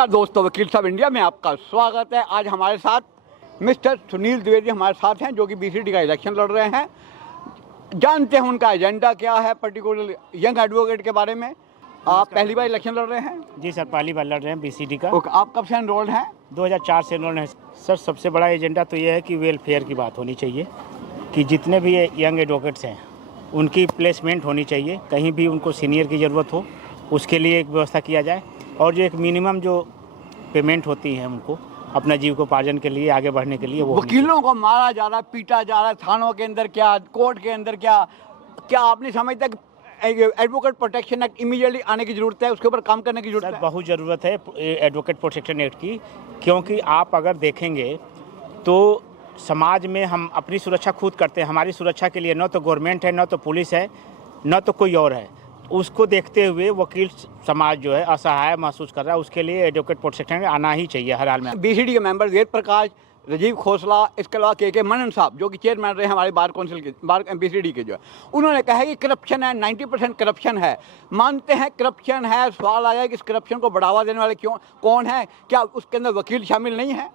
नमस्कार दोस्तों, वकील साहब इंडिया में आपका स्वागत है। आज हमारे साथ मिस्टर सुनील द्विवेदी हमारे साथ हैं, जो कि बीसीडी का इलेक्शन लड़ रहे हैं। जानते हैं उनका एजेंडा क्या है, पर्टिकुलर यंग एडवोकेट के बारे में। आप पहली बार इलेक्शन लड़ रहे हैं? जी सर, पहली बार लड़ रहे हैं बीसीडी का। आप कब से एनरोल्ड हैं? 2004 से एनरोल्ड हैं सर। सबसे बड़ा एजेंडा तो ये है कि वेलफेयर की बात होनी चाहिए, कि जितने भी यंग एडवोकेट्स हैं उनकी प्लेसमेंट होनी चाहिए। कहीं भी उनको सीनियर की ज़रूरत हो उसके लिए एक व्यवस्था किया जाए, और जो एक मिनिमम जो पेमेंट होती है उनको अपना जीविकोपार्जन के लिए, आगे बढ़ने के लिए वो वकीलों को मारा जा रहा है, पीटा जा रहा है, थानों के अंदर क्या, कोर्ट के अंदर क्या क्या आपने समझता है कि एडवोकेट प्रोटेक्शन एक्ट इमीडिएटली आने की जरूरत है, उसके ऊपर काम करने की जरूरत है? बहुत ज़रूरत है एडवोकेट प्रोटेक्शन एक्ट की, क्योंकि आप अगर देखेंगे तो समाज में हम अपनी सुरक्षा खुद करते हैं। हमारी सुरक्षा के लिए न तो गवर्नमेंट है, न तो पुलिस है, न तो कोई और है। उसको देखते हुए वकील समाज जो है असहाय महसूस कर रहा है। उसके लिए एडवोकेट प्रोटेक्शन आना ही चाहिए हर हाल में। बीसीडी के मेंबर वेद प्रकाश, राजीव खोसला, इसके अलावा के मनन साहब, जो कि चेयरमैन रहे हमारे बार काउंसिल के, बार बीसीडी के, जो है उन्होंने कहा है कि करप्शन है, 90% करप्शन है। मानते हैं करप्शन है। सवाल आया कि इस करप्शन को बढ़ावा देने वाले कौन है? क्या उसके अंदर वकील शामिल नहीं है?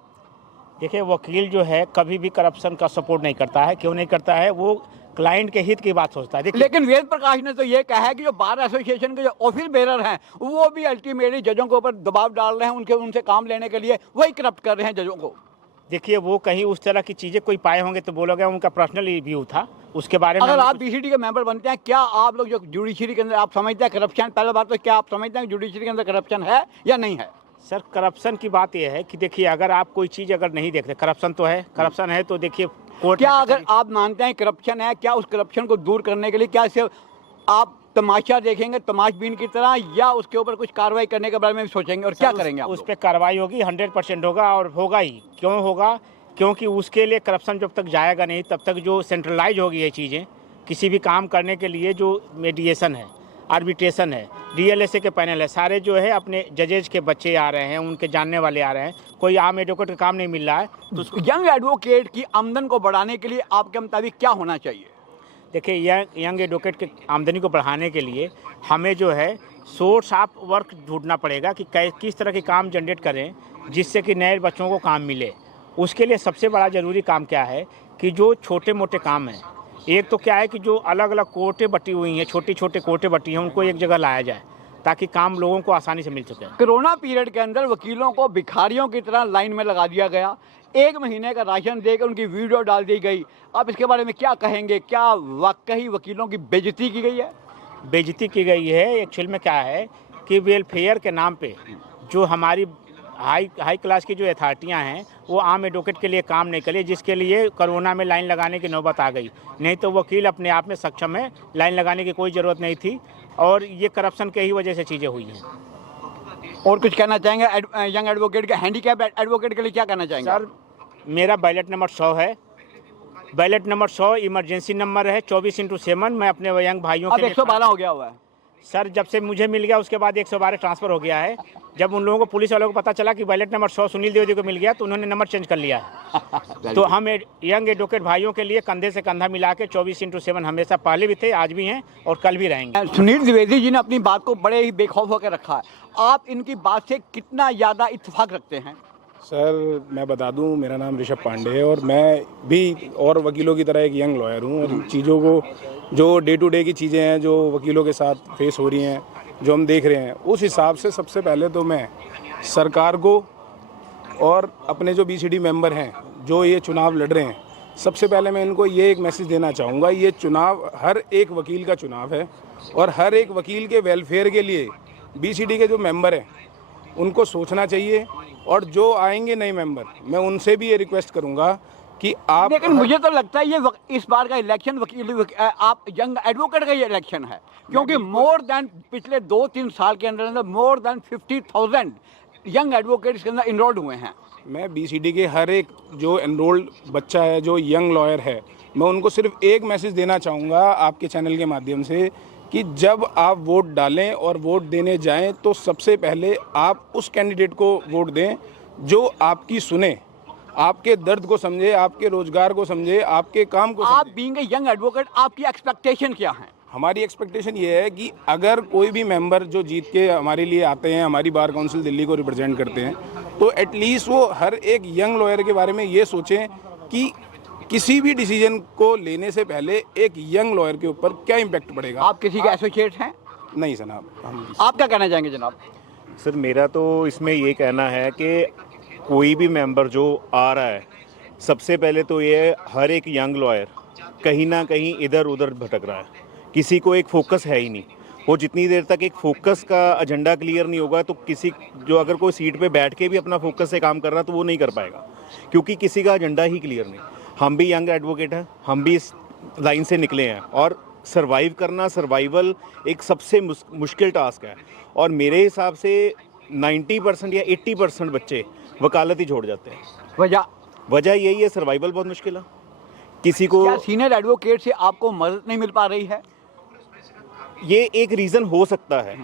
देखिए, वकील जो है कभी भी करप्शन का सपोर्ट नहीं करता है। क्यों नहीं करता है? वो क्लाइंट के हित की बात सोचता है। लेकिन वेद प्रकाश ने तो ये कहा है कि जो बार एसोसिएशन के जो ऑफिस बेरर हैं वो भी अल्टीमेटली जजों के ऊपर दबाव डाल रहे हैं, उनसे काम लेने के लिए वही करप्ट कर रहे हैं जजों को। देखिए, वो कहीं उस तरह की चीज़ें कोई पाए होंगे तो बोलोगे, उनका पर्सनल व्यू था उसके बारे में। अगर आप बीसीडी के मेंबर बनते हैं, क्या आप लोग जो जुडिशरी के अंदर आप समझते हैं करप्शन, पहले बात तो क्या आप समझते हैं कि जुडिशरी के अंदर करप्शन है या नहीं है? सर, करप्शन की बात यह है कि देखिए, अगर आप कोई चीज़ अगर नहीं देखते, करप्शन तो है, करप्शन है तो देखिए कोर्ट। क्या अगर आप मानते हैं करप्शन है, क्या उस करप्शन को दूर करने के लिए क्या सिर्फ आप तमाशा देखेंगे तमाशबीन की तरह, या उसके ऊपर कुछ कार्रवाई करने के बारे में भी सोचेंगे? और क्या करेंगे आप? उस पर कार्रवाई होगी, 100% होगा, और होगा ही। क्यों होगा? क्योंकि उसके लिए करप्शन जब तक जाएगा नहीं तब तक जो सेंट्रलाइज होगी ये चीज़ें, किसी भी काम करने के लिए जो मेडिएशन है, आर्बिट्रेशन है, डीएलएसए के पैनल है, सारे जो है अपने जजेज के बच्चे आ रहे हैं, उनके जानने वाले आ रहे हैं। कोई आम एडवोकेट का काम नहीं मिल रहा है। तो यंग एडवोकेट की आमदन को बढ़ाने के लिए आपके मुताबिक क्या होना चाहिए? देखिए, यंग एडवोकेट के आमदनी को बढ़ाने के लिए हमें जो है सोर्स ऑफ वर्क ढूंढना पड़ेगा कि किस तरह के काम जनरेट करें जिससे कि नए बच्चों को काम मिले। उसके लिए सबसे बड़ा ज़रूरी काम क्या है कि जो छोटे मोटे काम हैं, एक तो क्या है कि जो अलग अलग कोर्टें बटी हुई हैं, छोटी छोटे कोर्टें बटी हैं, उनको एक जगह लाया जाए ताकि काम लोगों को आसानी से मिल सके। कोरोना पीरियड के अंदर वकीलों को भिखारियों की तरह लाइन में लगा दिया गया, 1 महीने का राशन देकर उनकी वीडियो डाल दी गई। आप इसके बारे में क्या कहेंगे? क्या वाकई वकीलों की बेइज्जती की गई है? बेइज्जती की गई है। एक्चुअल में क्या है कि वेलफेयर के नाम पे जो हमारी हाई क्लास की जो अथॉरिटियाँ हैं वो आम एडवोकेट के लिए काम नहीं करी, जिसके लिए कोरोना में लाइन लगाने की नौबत आ गई। नहीं तो वकील अपने आप में सक्षम है, लाइन लगाने की कोई ज़रूरत नहीं थी, और ये करप्शन के ही वजह से चीज़ें हुई हैं। और कुछ कहना चाहेंगे यंग एडवोकेट के, हैंडीकैप एडवोकेट के लिए क्या कहना चाहेंगे? सर, मेरा बैलेट नंबर 100 है। बैलेट नंबर 100 इमरजेंसी नंबर है, 24/7। मैं अपने यंग भाइयों के लिए 112 हो गया हुआ है सर। जब से मुझे मिल गया उसके बाद 112 ट्रांसफ़र हो गया है। जब उन लोगों को, पुलिस वालों को पता चला कि बैलेट नंबर 100 सुनील द्विवेदी को मिल गया तो उन्होंने नंबर चेंज कर लिया है। तो हम यंग एडवोकेट भाइयों के लिए कंधे से कंधा मिला के 24/7 हमेशा पहले भी थे, आज भी हैं और कल भी रहेंगे। सुनील द्विवेदी जी ने अपनी बात को बड़े ही बेखौफ होकर रखा है। आप इनकी बात से कितना ज़्यादा इत्तेफाक रखते हैं? सर, मैं बता दूं, मेरा नाम ऋषभ पांडे है और मैं भी और वकीलों की तरह एक यंग लॉयर हूं। और इन चीज़ों को, जो डे टू डे की चीज़ें हैं जो वकीलों के साथ फेस हो रही हैं, जो हम देख रहे हैं, उस हिसाब से सबसे पहले तो मैं सरकार को और अपने जो बीसीडी मेंबर हैं जो ये चुनाव लड़ रहे हैं, सबसे पहले मैं इनको ये एक मैसेज देना चाहूँगा। ये चुनाव हर एक वकील का चुनाव है, और हर एक वकील के वेलफेयर के लिए बीसीडी के जो मेंबर हैं उनको सोचना चाहिए। और जो आएंगे नए मेंबर, मैं उनसे भी ये रिक्वेस्ट करूंगा कि आप, लेकिन मुझे तो लगता है ये इस बार का इलेक्शन आप यंग एडवोकेट का ये इलेक्शन है, क्योंकि मोर देन पिछले 2-3 साल के अंदर मोर देन 50,000 यंग एडवोकेट्स के अंदर इनरोल्ड हुए हैं। मैं बीसीडी के हर एक जो एनरोल्ड बच्चा है, जो यंग लॉयर है, मैं उनको सिर्फ एक मैसेज देना चाहूँगा आपके चैनल के माध्यम से कि जब आप वोट डालें और वोट देने जाएं तो सबसे पहले आप उस कैंडिडेट को वोट दें जो आपकी सुने, आपके दर्द को समझे, आपके रोजगार को समझे, आपके काम को समझे। आप बीइंग ए यंग एडवोकेट, आपकी एक्सपेक्टेशन क्या है? हमारी एक्सपेक्टेशन ये है कि अगर कोई भी मेंबर जो जीत के हमारे लिए आते हैं, हमारी बार काउंसिल दिल्ली को रिप्रेजेंट करते हैं, तो एटलीस्ट वो हर एक यंग लॉयर के बारे में ये सोचें कि किसी भी डिसीजन को लेने से पहले एक यंग लॉयर के ऊपर क्या इम्पैक्ट पड़ेगा। आप किसी के एसोसिएट हैं? नहीं जनाब, हम आप क्या कहना चाहेंगे जनाब? सर मेरा तो इसमें ये कहना है कि कोई भी मेंबर जो आ रहा है, सबसे पहले तो ये हर एक यंग लॉयर कहीं ना कहीं इधर उधर भटक रहा है, किसी को एक फोकस है ही नहीं। वो जितनी देर तक एक फोकस का एजेंडा क्लियर नहीं होगा तो किसी जो अगर कोई सीट पे बैठ के भी अपना फोकस से काम कर रहा है तो वो नहीं कर पाएगा, क्योंकि किसी का एजेंडा ही क्लियर नहीं। हम भी यंग एडवोकेट हैं, हम भी इस लाइन से निकले हैं और सर्वाइव करना, सर्वाइवल एक सबसे मुश्किल टास्क है। और मेरे हिसाब से 90% या 80% बच्चे वकालत ही छोड़ जाते हैं। वजह यही है, सर्वाइवल बहुत मुश्किल है। किसी को क्या सीनियर एडवोकेट से आपको मदद नहीं मिल पा रही है? ये एक रीज़न हो सकता है,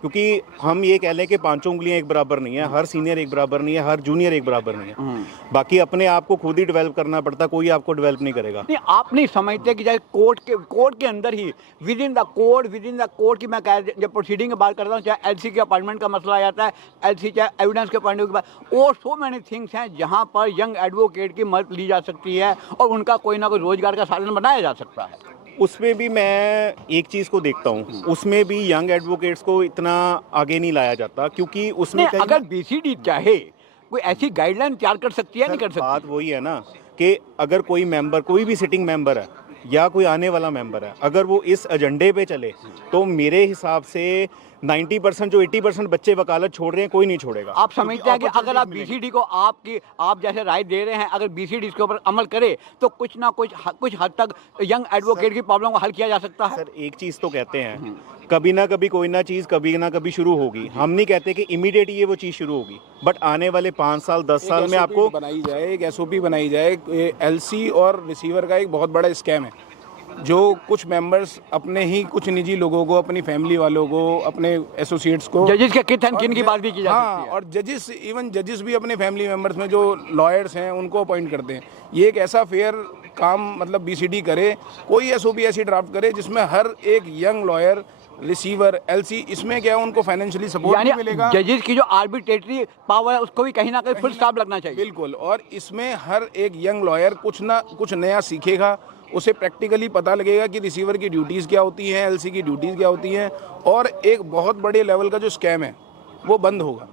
क्योंकि हम ये कह लें कि पांचों उंगलियां एक बराबर नहीं है, हर सीनियर एक बराबर नहीं है, हर जूनियर एक बराबर नहीं है। बाकी अपने आप को खुद ही डेवलप करना पड़ता, कोई आपको डेवलप नहीं करेगा। नहीं, आप नहीं समझते कि जैसे कोर्ट के अंदर ही विद इन द कोर्ट की मैं जब प्रोसीडिंग की बात करता हूँ, चाहे एलसी के अपॉइंटमेंट का मसला आ जाता है, एलसी चाहे एविडेंस के पॉइंट की बात, और सो मैनी थिंग्स हैं जहाँ पर यंग एडवोकेट की मदद ली जा सकती है और उनका कोई ना कोई रोजगार का साधन बनाया जा सकता है। उसमें भी मैं एक चीज़ को देखता हूँ, उसमें भी यंग एडवोकेट्स को इतना आगे नहीं लाया जाता, क्योंकि उसमें अगर बीसीडी चाहे कोई ऐसी गाइडलाइन तैयार कर सकती है, नहीं कर सकती? बात वही है ना कि अगर कोई मेंबर, कोई भी सिटिंग मेंबर है या कोई आने वाला मेंबर है, अगर वो इस एजेंडे पे चले तो मेरे हिसाब से 90% जो 80% बच्चे वकालत छोड़ रहे हैं, कोई नहीं छोड़ेगा। आप समझते हैं कि अगर आप बीसीडी को आप जैसे राय दे रहे हैं, अगर बीसीडी इसके ऊपर अमल करे तो कुछ ना कुछ हद तक यंग एडवोकेट की प्रॉब्लम को हल किया जा सकता है? सर एक चीज़ तो कहते हैं, कभी ना कभी कोई ना चीज़ कभी ना कभी शुरू होगी। हम नहीं कहते कि इमीडिएट ये वो चीज़ शुरू होगी, बट आने वाले 5 साल 10 साल में आपको बनाई जाए, एक एसओपी बनाई जाए। एलसी और रिसीवर का एक बहुत बड़ा स्कैम है, जो कुछ मेंबर्स अपने ही कुछ निजी लोगों को, अपनी फैमिली वालों को, अपने एसोसिएट्स को, जजेस के कित एंड किन की बात भी की जा सकती है। और जजेस, इवन जजेस भी अपने फैमिली मेंबर्स में जो लॉयर्स हैं उनको अपॉइंट करते हैं। ये एक ऐसा फेयर काम मतलब बीसीडी करे, कोई एसओपी ऐसी ड्राफ्ट करे जिसमें हर एक यंग लॉयर, रिसीवर, एलसी, इसमें क्या उनको फाइनेंशियली सपोर्ट भी मिलेगा। जजेस की जो आर्बिट्रेटरी पावर है उसको भी कहीं ना कहीं फुल स्टॉप लगना चाहिए। बिल्कुल, और इसमें हर एक यंग लॉयर कुछ ना कुछ नया सीखेगा, उसे प्रैक्टिकली पता लगेगा कि रिसीवर की ड्यूटीज़ क्या होती हैं, एलसी की ड्यूटीज़ क्या होती हैं, और एक बहुत बड़े लेवल का जो स्कैम है वो बंद होगा।